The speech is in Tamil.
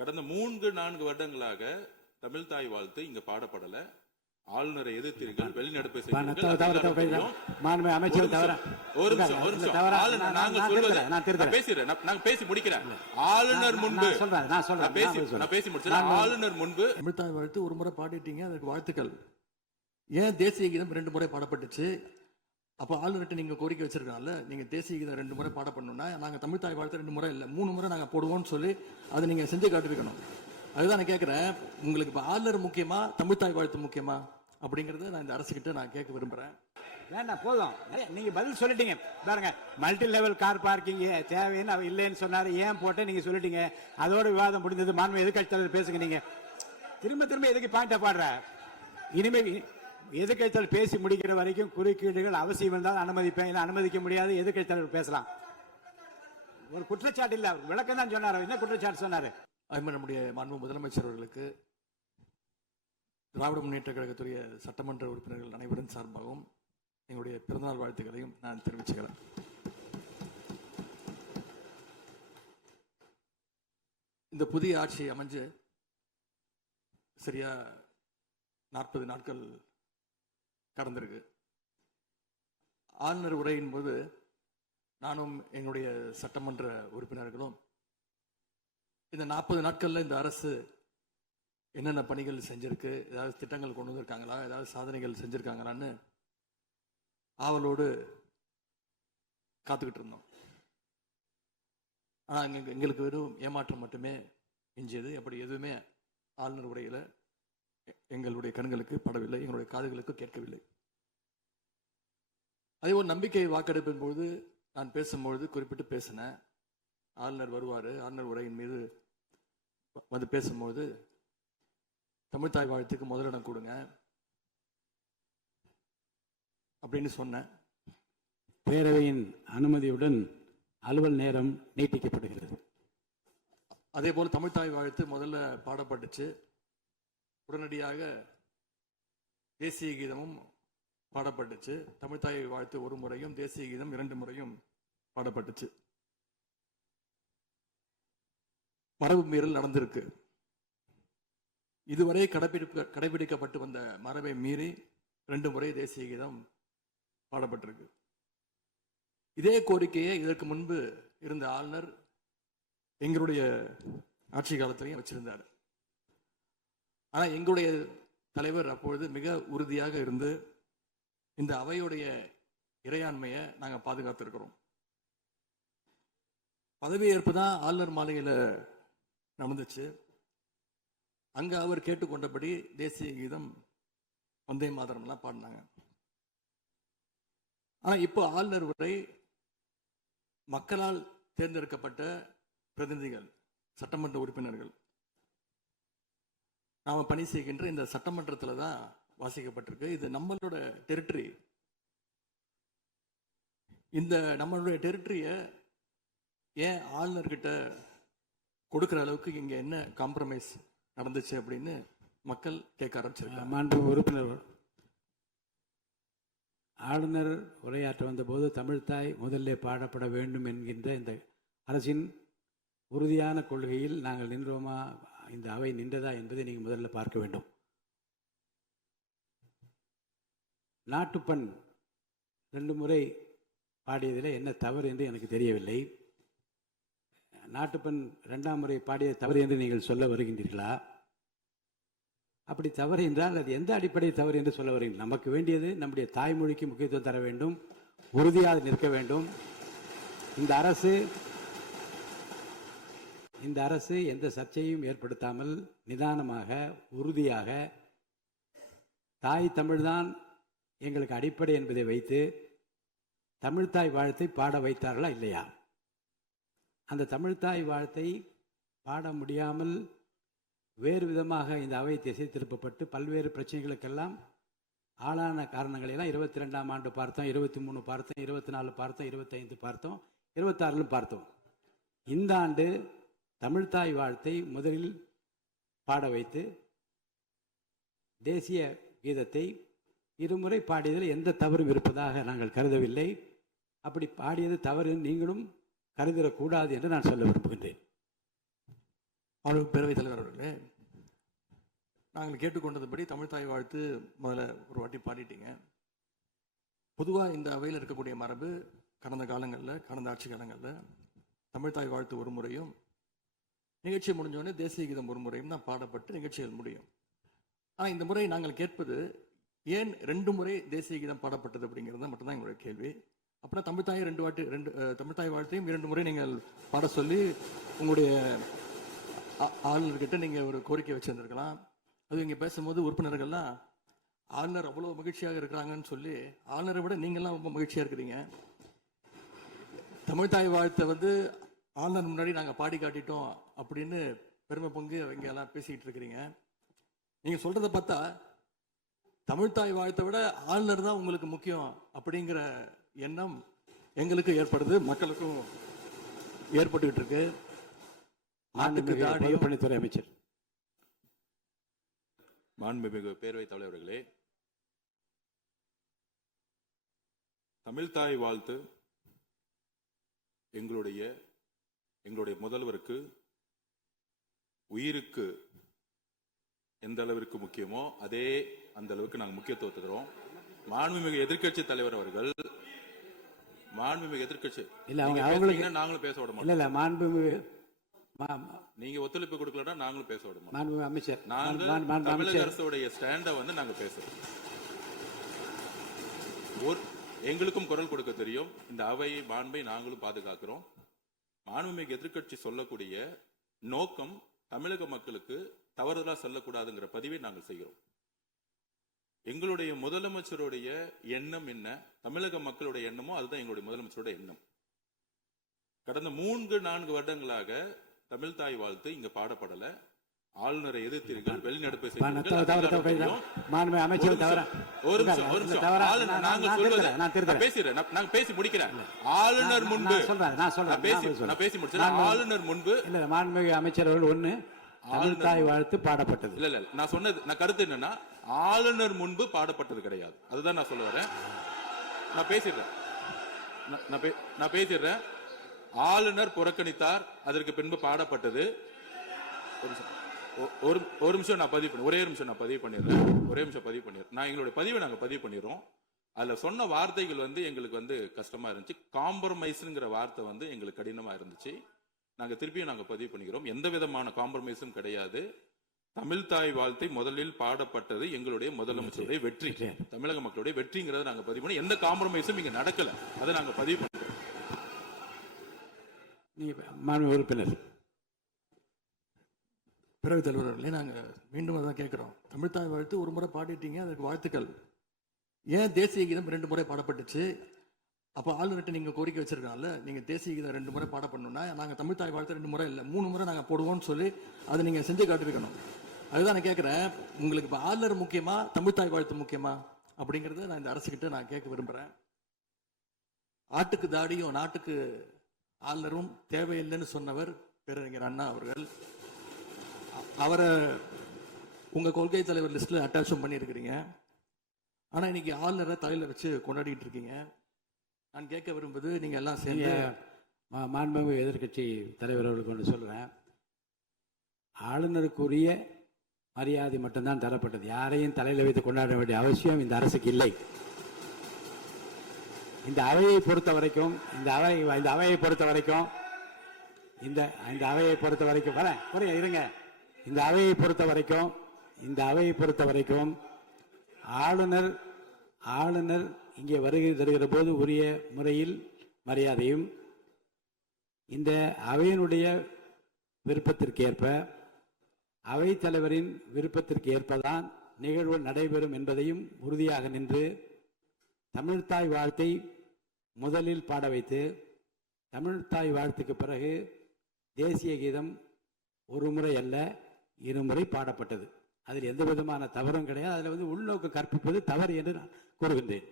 கடந்த 3-4 வருடங்களாக தமிழ் தாய் வாழ்த்து இங்க பாடப்படல. ஆளுநரை எதிர்த்தீர்கள், வெளிநடப்பை பேசி முடிக்கிறேன். ஆளுநர் முன்பு பேசி முடிச்சேன். ஆளுநர் முன்பு தமிழ் தாய் வாழ்த்து ஒரு முறை பாடிட்டீங்க, அதற்கு வாழ்த்துக்கள். ஏன் தேசிய கீதம் 2 முறை பாடப்பட்டுச்சு? அப்போ ஆளுநர்கிட்ட நீங்க கோரிக்கை வச்சிருக்கனால நீங்க தேசிய கீதம் 2 முறை பாடப்படணும்னா நாங்க தமிழ் தாய் வாழ்த்து 2 முறை இல்லை 3 முறை நாங்க போடுவோம்னு சொல்லி அதை நீங்க செஞ்சு காட்டிருக்கணும். அதுதான் நான் கேட்கிறேன், உங்களுக்கு இப்ப ஆளுநர் முக்கியமா தமிழ் தாய் வாழ்த்து முக்கியமா அப்படிங்கறத நான் இந்த அரசுகிட்ட நான் கேட்க விரும்புறேன். வேண்டாம், போதும், நீங்க பதில் சொல்லிட்டீங்க பாருங்க. மல்டி லெவல் கார் பார்க்கிங் தேவைன்னு அவர் இல்லைன்னு சொன்னாரு, ஏன் போட்ட நீங்க சொல்லிட்டீங்க. அதோட விவாதம் முடிந்தது. மாண்பு எதிர்க்கட்சி தலைவர் பேசுங்க. நீங்க திரும்ப எதுக்கு பாயிண்ட பாடுற? இனிமே எதிர்க்கட்சி தலைவர் பேசி முடிக்கிற வரைக்கும் குறுக்கீடுகள் அவசியம் இருந்தால் அனுமதிப்பேன், இல்லை அனுமதிக்க முடியாது. எதிர்க்கட்சி தலைவர் பேசலாம். ஒரு குற்றச்சாட்டு இல்ல, விளக்கம் தான் சொன்னார். என்ன குற்றச்சாட்டு சொன்னாரு? நம்முடைய மாண்பு முதலமைச்சர் அவர்களுக்கு திராவிட முன்னேற்ற கழகத்துடைய சட்டமன்ற உறுப்பினர்கள் அனைவரின் சார்பாகவும் எங்களுடைய பிறந்தநாள் வாழ்த்துக்களையும் நான் தெரிவிச்சுக்கிறேன். இந்த புதிய ஆட்சி அமைஞ்சு சரியா 40 நாட்கள் கடந்திருக்கு. ஆளுநர் உரையின் போது நானும் எங்களுடைய சட்டமன்ற உறுப்பினர்களும் இந்த 40 நாட்கள்ல இந்த அரசு என்னென்ன பணிகள் செஞ்சிருக்கு, ஏதாவது திட்டங்கள் கொண்டு வந்திருக்காங்களா, ஏதாவது சாதனைகள் செஞ்சிருக்காங்களான்னு ஆவலோடு காத்துக்கிட்டு இருந்தோம். ஆனா எங்களுக்கு வெறும் ஏமாற்றம் மட்டுமே எஞ்சியது. அப்படி எதுவுமே ஆளுநர் உரையில எங்களுடைய கண்களுக்கு படவில்லை, எங்களுடைய காதுகளுக்கு கேட்கவில்லை. அதே ஒரு நம்பிக்கை வாக்கெடுப்பின் போது நான் பேசும்பொழுது குறிப்பிட்டு பேசினேன், ஆளுநர் வருவாரு, ஆளுநர் உரையின் மீது வந்து பேசும்போது தமிழ் தாய் வாழ்த்துக்கு முதலிடம் கொடுங்க அப்படின்னு சொன்னேன். பேரவையின் அனுமதியுடன் அலுவல் நேரம் நீட்டிக்கப்படுகிறது. அதே போல தமிழ் தாய் வாழ்த்து முதல்ல பாடப்பட்டுச்சு. உடனடியாக தேசிய கீதமும் பாடப்பட்டுச்சு. தமிழ் தாய் வாழ்த்து 1 முறையும் தேசிய கீதம் 2 முறையும் பாடப்பட்டுச்சு. மரபு மீறல் நடந்திருக்கு. இதுவரை கடைபிடிக்கப்பட்டு வந்த மரபை மீறி 2 முறை தேசிய கீதம் பாடப்பட்டிருக்கு. இதே கோரிக்கையை இதற்கு முன்பு இருந்த ஆளுநர் எங்களுடைய ஆட்சி காலத்திலையும் வச்சிருந்தார். ஆனா எங்களுடைய தலைவர் அப்பொழுது மிக உறுதியாக இருந்து இந்த அவையுடைய இறையாண்மையை நாங்கள் பாதுகாத்திருக்கிறோம். பதவியேற்பு தான் ஆளுநர் மாளிகையில் நடந்துச்சு. அங்க அவர் கேட்டுக்கொண்டபடி தேசிய கீதம் வந்தே மாதரம் எல்லாம் பாடினாங்க. ஆனா இப்போ ஆளுநர் உரை மக்களால் தேர்ந்தெடுக்கப்பட்ட பிரதிநிதிகள், சட்டமன்ற உறுப்பினர்கள் நாம பணி செய்கின்ற இந்த சட்டமன்றத்துல தான் வாசிக்கப்பட்டிருக்கு. இது நம்மளோட டெரிட்டரி. இந்த நம்மளுடைய டெரிட்டரிய ஏன் ஆளுநர்கிட்ட கொடுக்கிற அளவுக்கு இங்க என்ன காம்ப்ரமைஸ் நடந்துச்சு அப்படின்னு மக்கள் கேட்க ஆரம்பிச்சிருக்காங்க. மாண்பு உறுப்பினர், ஆளுநர் உரையாற்ற வந்தபோது தமிழ்தாய் முதல்ல பாடப்பட வேண்டும் என்கின்ற இந்த அரசின் உறுதியான கொள்கையில் நாங்கள் நின்றோமா, இந்த அவை நின்றதா என்பதை நீங்கள் முதல்ல பார்க்க வேண்டும். நாட்டுப்பண் 2 முறை பாடியதில் என்ன தவறு என்று எனக்கு தெரியவில்லை. நாட்டுப்பண் 2ஆம் முறை பாடிய தவறு என்று நீங்கள் சொல்ல வருகின்றீர்களா? அப்படி தவறு என்றால் அது எந்த அடிப்படை தவறு என்று சொல்ல வருகிறீர்கள்? நமக்கு வேண்டியது நம்முடைய தாய்மொழிக்கு முக்கியத்துவம் தர வேண்டும், உறுதியாக நிற்க வேண்டும். இந்த அரசு எந்த சர்ச்சையும் ஏற்படுத்தாமல் நிதானமாக உறுதியாக தாய் தமிழ்தான் எங்களுக்கு அடிப்படை என்பதை வைத்து தமிழ்தாய் வாழ்த்தை பாட வைத்தார்களா இல்லையா? அந்த தமிழ்தாய் வாழ்த்தை பாட முடியாமல் வேறு விதமாக இந்த அவை திசை திருப்பப்பட்டு பல்வேறு பிரச்சனைகளுக்கெல்லாம் ஆளான காரணங்களெல்லாம் 22ஆம் ஆண்டு பார்த்தோம், 23 பார்த்தோம், 24 பார்த்தோம், 25 பார்த்தோம், 26 பார்த்தோம். இந்த ஆண்டு தமிழ்தாய் வாழ்த்தை முதலில் பாட வைத்து தேசிய கீதத்தை 2 முறை பாடியதில் எந்த தவறும் இருப்பதாக நாங்கள் கருதவில்லை. அப்படி பாடியது தவறு நீங்களும் கருதிடக்கூடாது என்று நான் சொல்ல விரும்புகின்றேன். பேரவைத் தலைவர் அவர்களே, நாங்கள் கேட்டுக்கொண்டதுபடி தமிழ் தாய் வாழ்த்து முதல்ல ஒரு வாட்டி பாடிட்டீங்க. பொதுவாக இந்த அவையில் இருக்கக்கூடிய மரபு கடந்த காலங்களில், கடந்த ஆட்சி காலங்களில் தமிழ் தாய் வாழ்த்து ஒரு முறையும், நிகழ்ச்சி முடிஞ்சோடனே தேசிய கீதம் ஒரு முறையும் தான் பாடப்பட்டு நிகழ்ச்சிகள் முடியும். ஆனால் இந்த முறை நாங்கள் கேட்பது ஏன் 2 முறை தேசிய கீதம் பாடப்பட்டது அப்படிங்கிறது மட்டும்தான் எங்களுடைய கேள்வி. அப்புறம் தமிழ் தாயை தமிழ் தாய் வாழ்த்தையும் 2 முறை நீங்கள் பாட சொல்லி உங்களுடைய ஆளுநர்கிட்ட நீங்கள் ஒரு கோரிக்கை வச்சிருந்திருக்கலாம். அது இங்கே பேசும்போது உறுப்பினர்கள்லாம் ஆளுநர் அவ்வளோ மகிழ்ச்சியாக இருக்கிறாங்கன்னு சொல்லி, ஆளுநரை விட நீங்கள்லாம் ரொம்ப மகிழ்ச்சியாக இருக்கிறீங்க. தமிழ் தாய் வாழ்த்தை ஆளுநர் முன்னாடி நாங்கள் பாடி காட்டிட்டோம் அப்படின்னு பெருமை பொங்கி இங்கே எல்லாம் பேசிக்கிட்டு இருக்கிறீங்க. நீங்கள் சொல்கிறத பார்த்தா தமிழ் தாய் வாழ்த்தை விட ஆளுநர் தான் உங்களுக்கு முக்கியம் அப்படிங்கிற எண்ணம் எங்களுக்கு ஏற்படுது, மக்களுக்கும் ஏற்பட்டுக்கிட்டு இருக்கு. பொதுப்பணித்துறை அமைச்சர். மாண்புமிகு பேரவைத் தலைவர்களே, தமிழ்தாய் வாழ்த்து எங்களுடைய முதல்வருக்கு உயிருக்கு எந்த அளவிற்கு முக்கியமோ அதே அந்த அளவுக்கு நாங்கள் முக்கியத்துவம் தருவோம். மாண்புமிகு எதிர்க்கட்சி தலைவர் அவர்கள் நாங்களும் பேச விட மாட்டோம். இல்ல மாண்புமிகு நீங்க ஒத்துழைப்பு கொடுக்கலன்னா நாங்களும் பேச விட மாட்டோம். மாண்புமிகு அமைச்சர், நாங்கள் தமிழக அரசுடைய ஸ்டாண்ட நாங்க பேசுறோம். எங்களுக்கும் குரல் கொடுக்க தெரியும். இந்த அவை மாண்பை நாங்களும் பாதுகாக்கிறோம். மாண்புமிகு எதிர்க்கட்சி சொல்லக்கூடிய நோக்கம் தமிழக மக்களுக்கு தவறுதலா சொல்லக்கூடாதுங்கிற பதிவை நாங்கள் செய்கிறோம். எங்களுடைய முதலமைச்சருடைய எண்ணம் என்ன, தமிழக மக்களுடைய எண்ணமோ அதுதான் எங்களுடைய முதலமைச்சருடைய எண்ணம். கடந்த 3-4 வருடங்களாக தமிழ் தாய் வாழ்த்து இங்க பாடப்படல. ஆளுநரை எதிர்த்தீர்கள், வெளிநடப்பு பேசி முடிக்கிறேன். ஆளுநர் முன்பு மாண்புமிகு அமைச்சர் அவர்கள் ஒண்ணு தமிழ் தாய் வாழ்த்து பாடப்பட்டது. இல்ல நான் சொன்னது, நான் கருத்து என்னன்னா ஆளுநர் முன்பு பாடப்பட்டது கிடையாது. அதுதான் நான் சொல்ல வரேன். நான் பேசிடுறேன். ஆளுநர் புறக்கணித்தார், அதற்கு பின்பு பாடப்பட்டது. ஒரு நிமிஷம் நான் பதிவு பண்ணி ஒரே நிமிஷம் நான் பதிவு பண்ணிடுறேன். நான் எங்களுடைய பதிவை நாங்க பதிவு பண்ணிடுறோம். அதுல சொன்ன வார்த்தைகள் எங்களுக்கு கஷ்டமா இருந்துச்சு. காம்ப்ரமைஸ்ங்கிற வார்த்தை எங்களுக்கு கடினமா இருந்துச்சு. நாங்க திருப்பியும் நாங்க பதிவு பண்ணிக்கிறோம். எந்த விதமான காம்ப்ரமைஸும் கிடையாது. தமிழ் தாய் வாழ்த்தை முதலில் பாடப்பட்டது எங்களுடைய முதலமைச்சருடைய வெற்றி, தமிழக மக்களுடைய வெற்றிங்கிறத நாங்க பதிவு பண்ணி எந்த காம்ப்ரமைஸும் இங்க நடக்கல. அதை நாங்க பதிவு பண்ணிக்கிறோம். மாண்புமிகு உறுப்பினர். பேரவைத் தலைவர்களே, நாங்கள் மீண்டும் அதான் கேட்குறோம். தமிழ் தாய் வாழ்த்து ஒரு முறை பாடிட்டீங்க, அதுக்கு வாழ்த்துக்கள். ஏன் தேசிய கீதம் 2 முறை பாடப்பட்டுச்சு? அப்போ ஆளுநர்கிட்ட நீங்கள் கோரிக்கை வச்சிருக்கனால நீங்கள் தேசிய கீதம் 2 முறை பாட பண்ணணும்னா நாங்கள் தமிழ் தாய் வாழ்த்து 2 முறை இல்லை 3 முறை நாங்கள் போடுவோம்னு சொல்லி அதை நீங்கள் செஞ்சு காட்டிருக்கணும். அதுதான் நான் கேட்குறேன். உங்களுக்கு இப்போ ஆளுநர் முக்கியமா, தமிழ் தாய் வாழ்த்து முக்கியமா அப்படிங்கிறத நான் இந்த அரசுகிட்ட நான் கேட்க விரும்புகிறேன். ஆட்டுக்கு தாடியும் நாட்டுக்கு ஆளுநரும் தேவையில்லைன்னு சொன்னவர் பேரறிஞர் அண்ணா அவர்கள். அவரை உங்க கொள்கை தலைவர் லிஸ்ட்ல அட்டாச்சும் பண்ணியிருக்கிறீங்க. ஆனா இன்னைக்கு ஆளுநரை தலையில வச்சு கொண்டாடிட்டு இருக்கீங்க. நான் கேட்க விரும்புவது, நீங்க எல்லாம் சேர்ந்து மாண்புமிகு எதிர்க்கட்சி தலைவர் அவர்களுக்கு ஒன்று சொல்றேன். ஆளுநருக்குரிய மரியாதை மட்டும்தான் தரப்பட்டது. யாரையும் தலையில வைத்து கொண்டாட வேண்டிய அவசியம் இந்த அரசுக்கு இல்லை. இந்த அவையை பொறுத்த வரைக்கும் ஆளுநர் இங்கே வருகை தருகிற போது உரிய முறையில் மரியாதையும், இந்த அவையினுடைய விருப்பத்திற்கு ஏற்ப, அவைத் தலைவரின் விருப்பத்திற்கு ஏற்பதான் நிகழ்வு நடைபெறும் என்பதையும் உறுதியாக நின்று தமிழ்தாய் வாழ்த்தை முதலில் பாட வைத்து, தமிழ்தாய் வாழ்த்துக்கு பிறகு தேசிய கீதம் ஒரு முறை அல்ல 2 முறை பாடப்பட்டது. அதில் எந்த விதமான தவறும் கிடையாது. அதில் உள்நோக்கம் கற்பிப்பது தவறு என்று நான் கூறுகின்றேன்.